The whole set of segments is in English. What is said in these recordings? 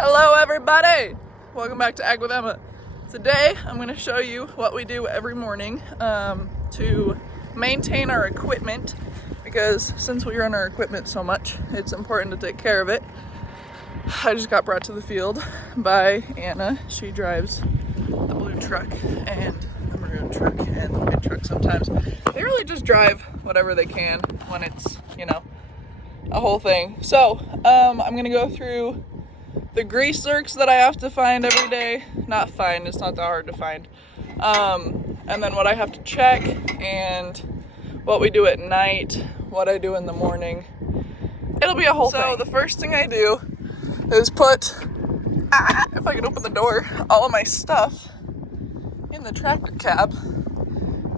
Hello everybody! Welcome back to Ag with Emma. Today I'm going to show you what we do every morning to maintain our equipment, because since we run our equipment so much, it's important to take care of it. I just got brought to the field by Anna. She drives the blue truck and the maroon truck and the white truck sometimes. They really just drive whatever they can when it's, a whole thing. So I'm going to go through the grease zerks that I have to find every day. Not find, it's not that hard to find. And then what I have to check, and what we do at night, what I do in the morning. It'll be a whole thing. So the first thing I do is put, if I can open the door, all of my stuff in the tractor cab.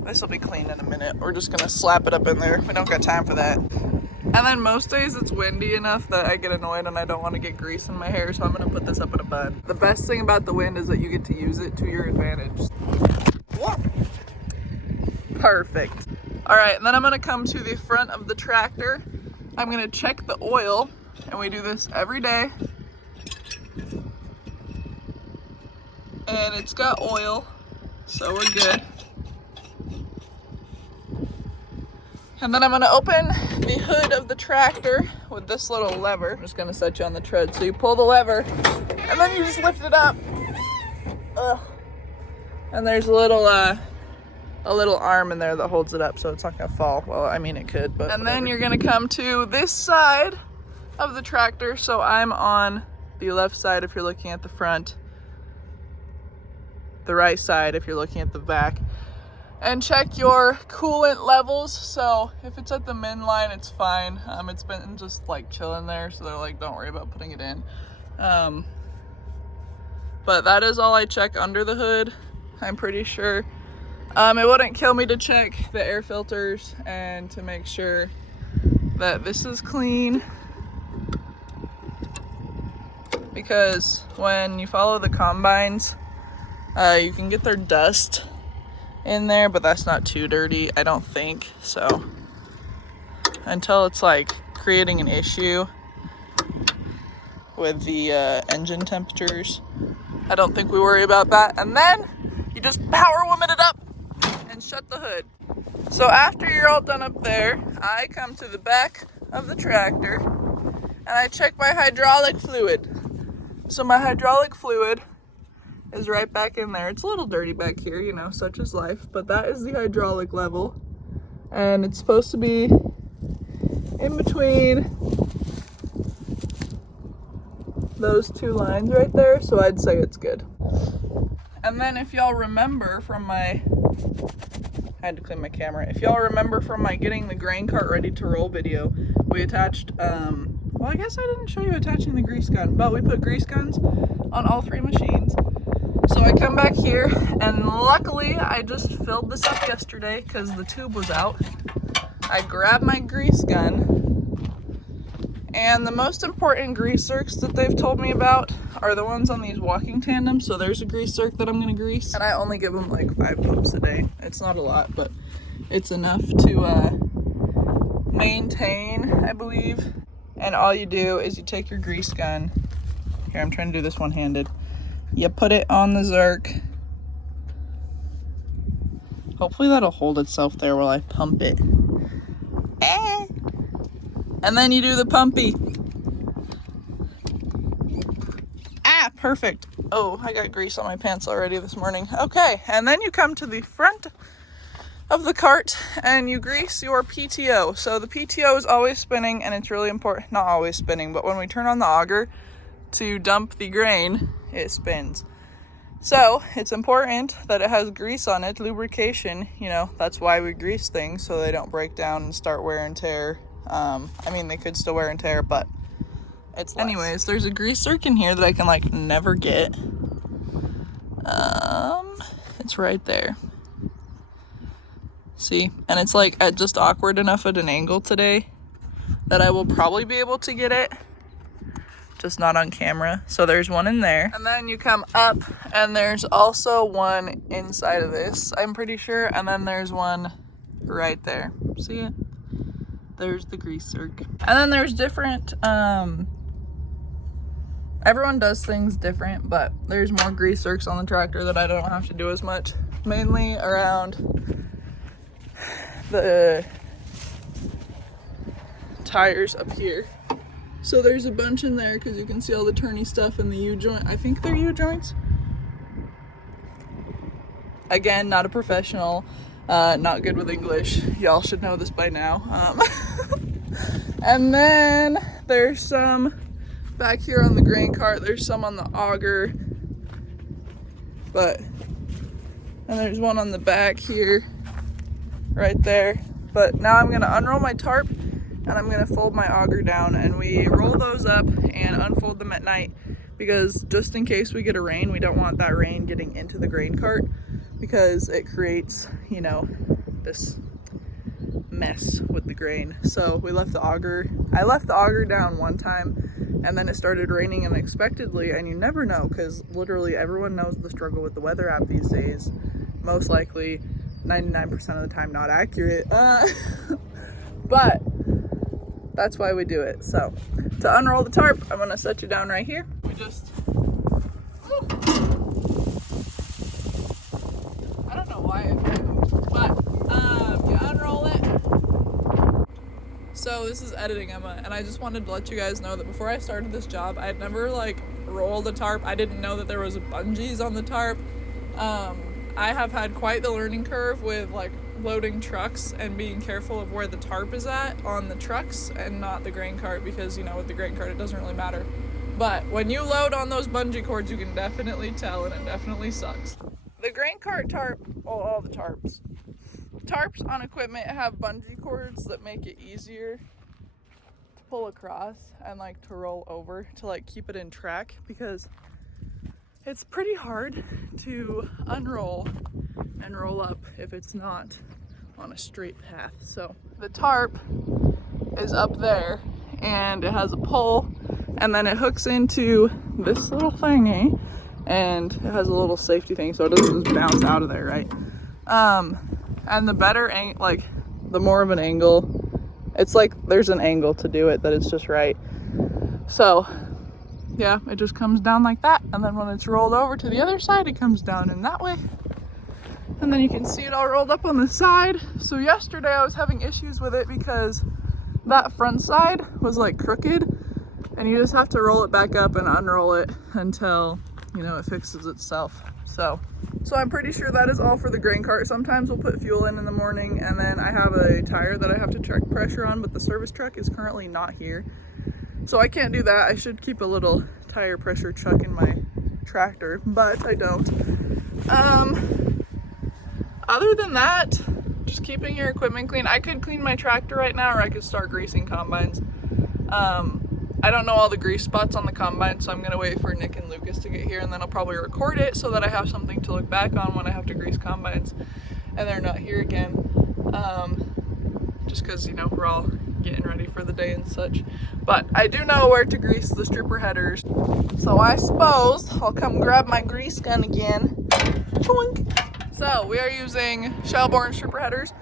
This will be clean in a minute. We're just gonna slap it up in there. We don't got time for that. And then most days it's windy enough that I get annoyed and I don't want to get grease in my hair, so I'm going to put this up in a bun. The best thing about the wind is that you get to use it to your advantage. Perfect. Alright, and then I'm going to come to the front of the tractor. I'm going to check the oil, and we do this every day. And it's got oil, so we're good. And then I'm going to open the hood of the tractor with this little lever. I'm just going to set you on the tread. So you pull the lever, and then you just lift it up. Ugh. And there's a little arm in there that holds it up, so it's not going to fall. Well, I mean, it could, but And then you're going to come to this side of the tractor. So I'm on the left side if you're looking at the front. The right side if you're looking at the back. And check your coolant levels. So if it's at the min line, it's fine. It's been just like chilling there, so they're like, don't worry about putting it in. But that is all I check under the hood, I'm pretty sure. It wouldn't kill me to check the air filters and to make sure that this is clean, because when you follow the combines, you can get their dust in there, but that's not too dirty, I don't think. So until it's like creating an issue with the engine temperatures, I don't think we worry about that. And then you just power woman it up and shut the hood. So after you're all done up there, I come to the back of the tractor and I check my hydraulic fluid. So my hydraulic fluid is right back in there. It's a little dirty back here, such is life, but that is the hydraulic level, and it's supposed to be in between those two lines right there, so I'd say it's good. And then if y'all remember from my, I had to clean my camera, if y'all remember from my getting the grain cart ready to roll video, we attached, well, I guess I didn't show you attaching the grease gun, but we put grease guns on all three machines. So I come back here, and luckily I just filled this up yesterday because the tube was out. I grabbed my grease gun, and the most important grease zerks that they've told me about are the ones on these walking tandems. So there's a grease zerk that I'm going to grease, and I only give them like 5 pumps a day. It's not a lot, but it's enough to maintain, I believe. And all you do is you take your grease gun. Here, I'm trying to do this one-handed. You put it on the zerk. Hopefully that'll hold itself there while I pump it. And then you do the pumpy. Perfect. Oh, I got grease on my pants already this morning. Okay, and then you come to the front of the cart and you grease your PTO. So the PTO is always spinning, and it's really important, not always spinning, but when we turn on the auger to dump the grain, it spins. So it's important that it has grease on it, lubrication. That's why we grease things, so they don't break down and start wear and tear. I mean, they could still wear and tear, but it's less. Anyways, there's a grease zerk in here that I can never get. It's right there. See? And it's at just awkward enough at an angle today that I will probably be able to get it, just not on camera. So there's one in there, and then you come up and there's also one inside of this, I'm pretty sure, and then there's one right there. See it? There's the grease zerk. And then there's different Everyone does things different, but there's more grease zerks on the tractor that I don't have to do as much. Mainly around the tires up here. So there's a bunch in there because you can see all the turny stuff in the U-joint. I think they're U-joints. Again, not a professional, not good with English. Y'all should know this by now. And then there's some back here on the grain cart. There's some on the auger. And there's one on the back here, right there. But now I'm gonna unroll my tarp and I'm gonna fold my auger down, and we roll those up and unfold them at night because just in case we get a rain, we don't want that rain getting into the grain cart because it creates, you know, this mess with the grain. So we left the auger. I left the auger down one time and then it started raining unexpectedly, and you never know because literally everyone knows the struggle with the weather app these days. Most likely 99% of the time not accurate. But that's why we do it. So to unroll the tarp, I'm gonna set you down right here. We just, I don't know why it moved, but you unroll it. So this is editing Emma, and I just wanted to let you guys know that before I started this job, I had never like rolled a tarp. I didn't know that there was bungees on the tarp. I have had quite the learning curve with like loading trucks and being careful of where the tarp is at on the trucks and not the grain cart, because you know with the grain cart it doesn't really matter. But when you load on those bungee cords, you can definitely tell, and it definitely sucks. The grain cart tarp, all the tarps on equipment have bungee cords that make it easier to pull across and like to roll over to like keep it in track, because it's pretty hard to unroll and roll up if it's not on a straight path. So the tarp is up there and it has a pole, and then it hooks into this little thingy, and it has a little safety thing so it doesn't just bounce out of there, right? And the better like the more of an angle, it's like there's an angle to do it that it's just right. So yeah, it just comes down like that, and then when it's rolled over to the other side, it comes down in that way. And then you can see it all rolled up on the side. So yesterday I was having issues with it because that front side was like crooked, and you just have to roll it back up and unroll it until, you know, it fixes itself. So I'm pretty sure that is all for the grain cart. Sometimes we'll put fuel in the morning, and then I have a tire that I have to check pressure on, but the service truck is currently not here. So I can't do that. I should keep a little tire pressure chuck in my tractor, but I don't. Other than that, just keeping your equipment clean. I could clean my tractor right now, or I could start greasing combines. I don't know all the grease spots on the combine, so I'm gonna wait for Nick and Lucas to get here, and then I'll probably record it so that I have something to look back on when I have to grease combines and they're not here again. Just because, you know, we're all getting ready for the day and such. But I do know where to grease the stripper headers, so I suppose I'll come grab my grease gun again. Choink. So we are using Shelbourne stripper headers,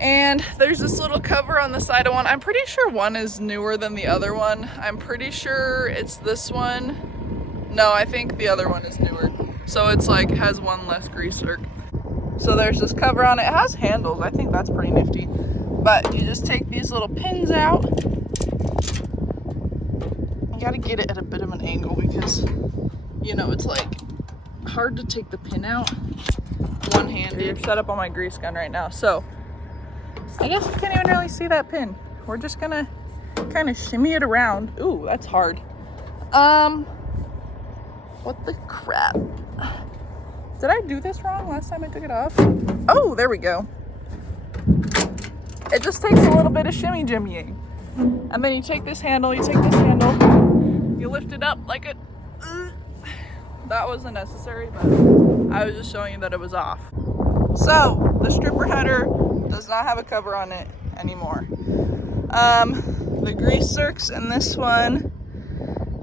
and there's this little cover on the side of one. I'm pretty sure one is newer than the other one. I'm pretty sure it's this one. No, I think the other one is newer. So it's like has one less grease zerk. So there's this cover on it. It has handles. I think that's pretty nifty. But you just take these little pins out. You gotta get it at a bit of an angle because, you know, it's like hard to take the pin out one-handed. Set up on my grease gun right now. So I guess you can't even really see that pin. We're just gonna kind of shimmy it around. Ooh, that's hard. What the crap? Did I do this wrong last time I took it off? Oh, there we go. It just takes a little bit of shimmy jimmying. And then you take this handle, you lift it up like it. That wasn't necessary, but I was just showing you that it was off. So the stripper header does not have a cover on it anymore. The grease zerks in this one,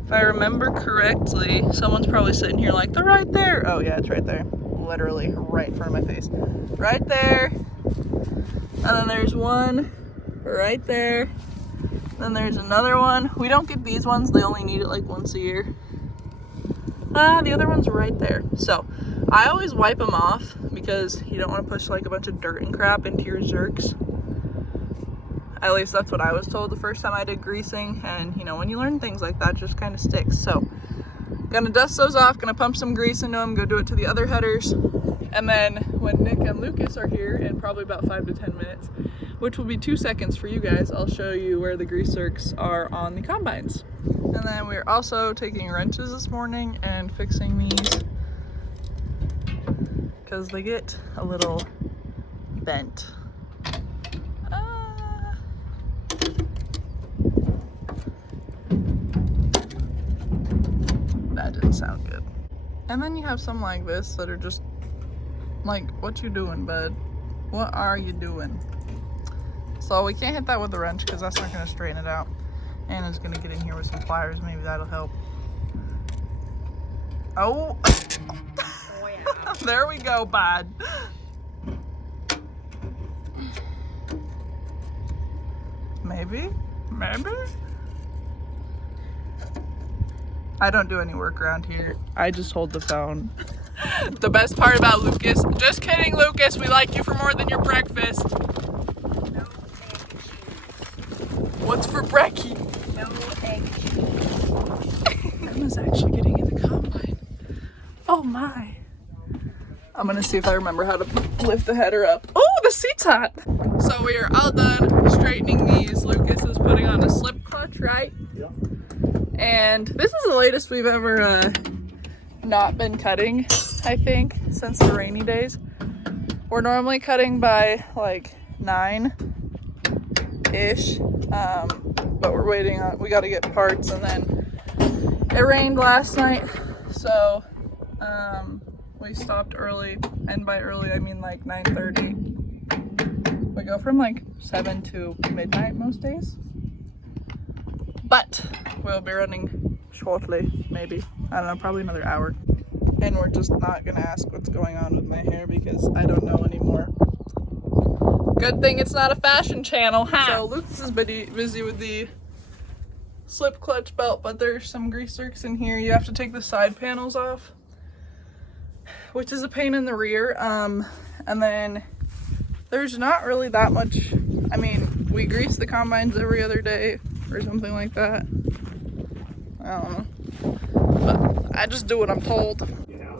if I remember correctly, someone's probably sitting here like, they're right there. Oh yeah, it's right there. Literally right in front of my face. Right there. And then there's one right there. Then there's another one. We don't get these ones, they only need it like once a year. The other one's right there. So I always wipe them off because you don't want to push like a bunch of dirt and crap into your zerks. At least that's what I was told the first time I did greasing, and you know, when you learn things like that, it just kind of sticks. So gonna dust those off, gonna pump some grease into them, go do it to the other headers, and then when Nick and Lucas are here in probably about 5 to 10 minutes, which will be 2 seconds for you guys, I'll show you where the grease zerks are on the combines. And then we're also taking wrenches this morning and fixing these because they get a little bent. That didn't sound good. And then you have some like this that are just like, what you doing, bud? What are you doing? So we can't hit that with the wrench because that's not going to straighten it out. Anna's going to get in here with some pliers. Maybe that'll help. Oh! Oh yeah. There we go, bud. Maybe? Maybe? I don't do any work around here. I just hold the phone. The best part about Lucas, just kidding Lucas, we like you for more than your breakfast. No egg cheese. What's for brekkie? No egg cheese. Emma's actually getting in the combine. Oh my. I'm gonna see if I remember how to lift the header up. Oh, the seat's hot. So we are all done straightening these. Lucas is putting on a slip clutch, right? Yeah. And this is the latest we've ever not been cutting, I think, since the rainy days. We're normally cutting by like 9-ish, but we're waiting on, we gotta get parts, and then it rained last night, so we stopped early, and by early I mean like 9:30. We go from like 7 to midnight most days. But we'll be running shortly, maybe. I don't know, probably another hour. And we're just not gonna ask what's going on with my hair because I don't know anymore. Good thing it's not a fashion channel, huh? So Lucas is busy with the slip clutch belt, but there's some grease zerks in here. You have to take the side panels off, which is a pain in the rear. And then there's not really that much. I mean, we grease the combines every other day or something like that. I don't know, but I just do what I'm told.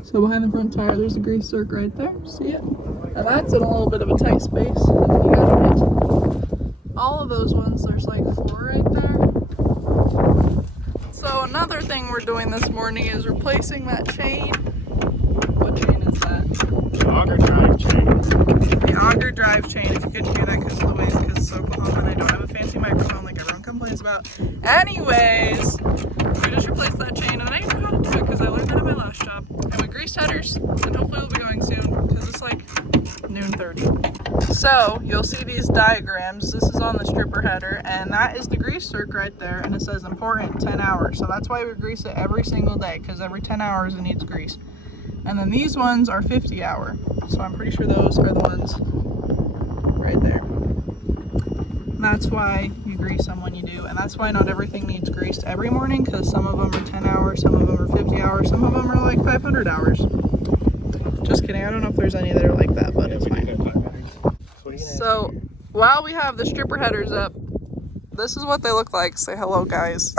So behind the front tire, there's a grease zerk right there. See it? And that's in a little bit of a tight space. And you gotta get all of those ones. There's like 4 right there. So another thing we're doing this morning is replacing that chain. What chain is that? The auger drive chain. The auger drive chain. If you couldn't hear that because of the wind, because it's Oklahoma and I don't have a fancy microphone like everyone complains about. Anyways, we just replaced that chain, and I know how to do it because I learned that at my last job. And we greased headers, and hopefully we'll be going soon because it's like noon 30. So you'll see these diagrams. This is on the stripper header, and that is the grease zerk right there, and it says important 10 hours. So that's why we grease it every single day, because every 10 hours it needs grease. And then these ones are 50 hour. So I'm pretty sure those are the ones right there. And that's why you grease them when you do. And that's why not everything needs greased every morning, because some of them are 10 hours, some of them are 50 hours, some of them are like 500 hours. Just kidding, I don't know if there's any that are like that, but it's fine. So while we have the stripper headers up, this is what they look like. Say hello, guys.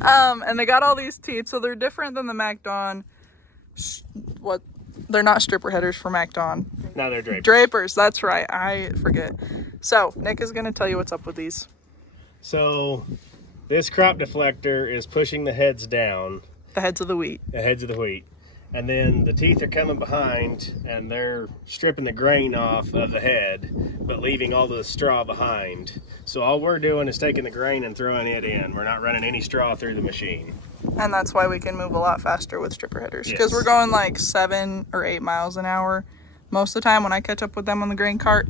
And they got all these teeth, so they're different than the MacDon. They're not stripper headers for MacDon. No, they're drapers. Drapers, that's right. I forget. So Nick is going to tell you what's up with these. So this crop deflector is pushing the heads down. The heads of the wheat. The heads of the wheat. And then the teeth are coming behind, and they're stripping the grain off of the head, but leaving all the straw behind. So all we're doing is taking the grain and throwing it in. We're not running any straw through the machine. And that's why we can move a lot faster with stripper headers. Because Yes. we're going like 7 or 8 miles an hour most of the time when I catch up with them on the grain cart.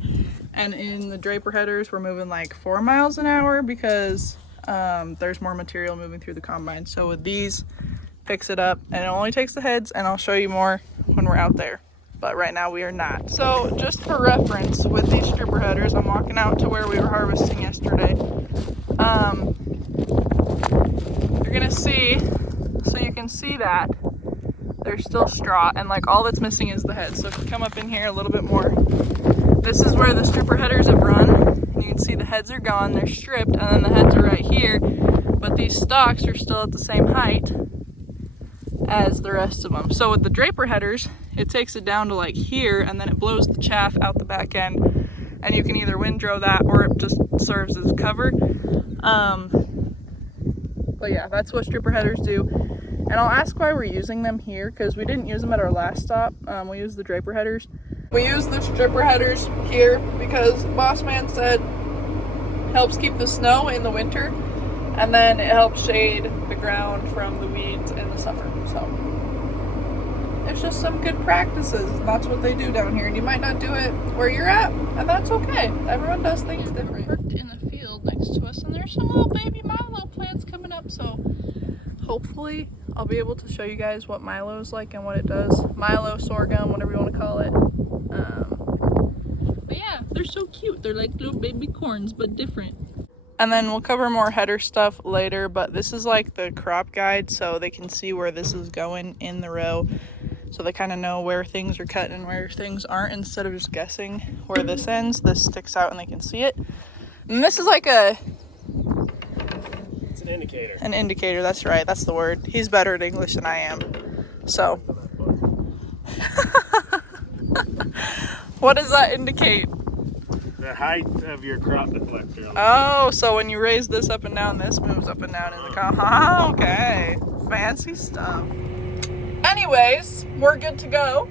And in the draper headers, we're moving like 4 miles an hour because there's more material moving through the combine. So with these, fix it up, and it only takes the heads, and I'll show you more when we're out there. But right now we are not. So just for reference, with these stripper headers, I'm walking out to where we were harvesting yesterday. you're gonna see, so you can see that there's still straw, and like all that's missing is the head. So if you come up in here a little bit more, this is where the stripper headers have run. And you can see the heads are gone, they're stripped, and then the heads are right here. But these stalks are still at the same height as the rest of them. So with the draper headers, it takes it down to like here, and then it blows the chaff out the back end, and you can either windrow that or it just serves as cover. But yeah, that's what stripper headers do. And I'll ask why we're using them here, because we didn't use them at our last stop. We used the draper headers. We use the stripper headers here because Boss Man said it helps keep the snow in the winter, and then it helps shade the ground from the weeds in the summer. So it's just some good practices, and that's what they do down here. And you might not do it where you're at, and that's okay. Everyone does things different. We're parked in the field next to us, and there's some little baby Milo plants coming up. So hopefully I'll be able to show you guys what Milo is like and what it does. Milo, sorghum, whatever you want to call it. But yeah, they're so cute. They're like little baby corns, but different. And then we'll cover more header stuff later, but this is like the crop guide, so they can see where this is going in the row. So they kind of know where things are cut and where things aren't, instead of just guessing where this ends. This sticks out and they can see it. And this is like a... It's an indicator. An indicator, that's right, that's the word. He's better at English than I am. So. What does that indicate? The height of your crop deflector. Oh, so when you raise this up and down, this moves up and down in the car. Okay, fancy stuff. Anyways, we're good to go.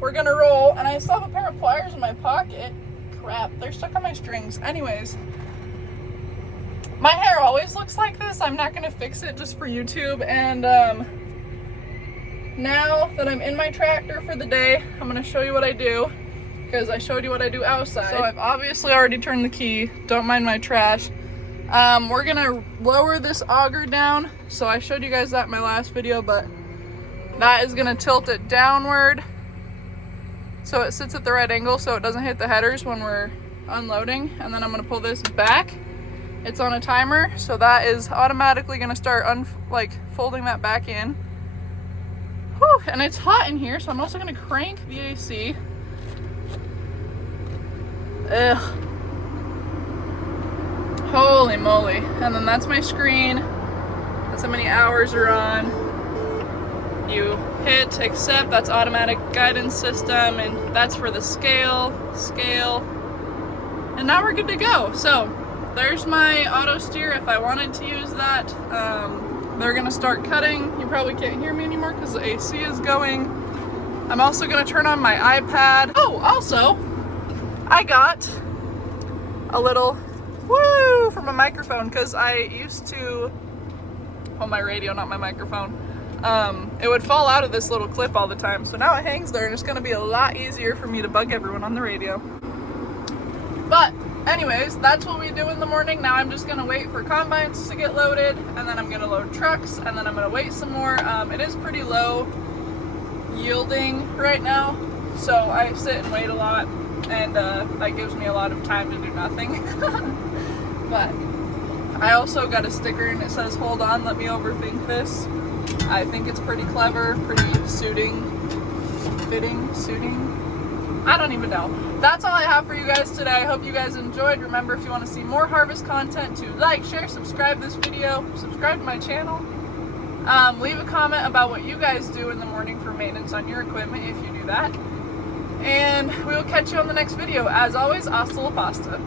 We're gonna roll, and I still have a pair of pliers in my pocket. Crap, they're stuck on my strings. Anyways, my hair always looks like this. I'm not gonna fix it just for YouTube. And now that I'm in my tractor for the day, I'm gonna show you what I do, because I showed you what I do outside. So I've obviously already turned the key. Don't mind my trash. We're gonna lower this auger down. So I showed you guys that in my last video, but that is gonna tilt it downward so it sits at the right angle so it doesn't hit the headers when we're unloading. And then I'm gonna pull this back. It's on a timer, so that is automatically gonna start folding that back in. Whew, and it's hot in here, so I'm also gonna crank the AC. Ugh. Holy moly. And then that's my screen. That's how many hours are on. You hit accept, that's automatic guidance system, and that's for the scale. And now we're good to go. So there's my auto steer if I wanted to use that. They're gonna start cutting. You probably can't hear me anymore because the AC is going. I'm also gonna turn on my iPad. Oh, also, I got a little woo from a microphone, because I used to, well, my radio, not my microphone. It would fall out of this little clip all the time. So now it hangs there, and it's gonna be a lot easier for me to bug everyone on the radio. But anyways, that's what we do in the morning. Now I'm just gonna wait for combines to get loaded, and then I'm gonna load trucks, and then I'm gonna wait some more. It is pretty low yielding right now, so I sit and wait a lot, and that gives me a lot of time to do nothing. But I also got a sticker and it says, "Hold on, let me overthink this." I think it's pretty clever, pretty suiting. I don't even know. That's all I have for you guys today. I hope you guys enjoyed. Remember, if you want to see more harvest content, to like, share, subscribe this video, subscribe to my channel. Leave a comment about what you guys do in the morning for maintenance on your equipment if you do that. And we will catch you on the next video. As always, hasta la pasta.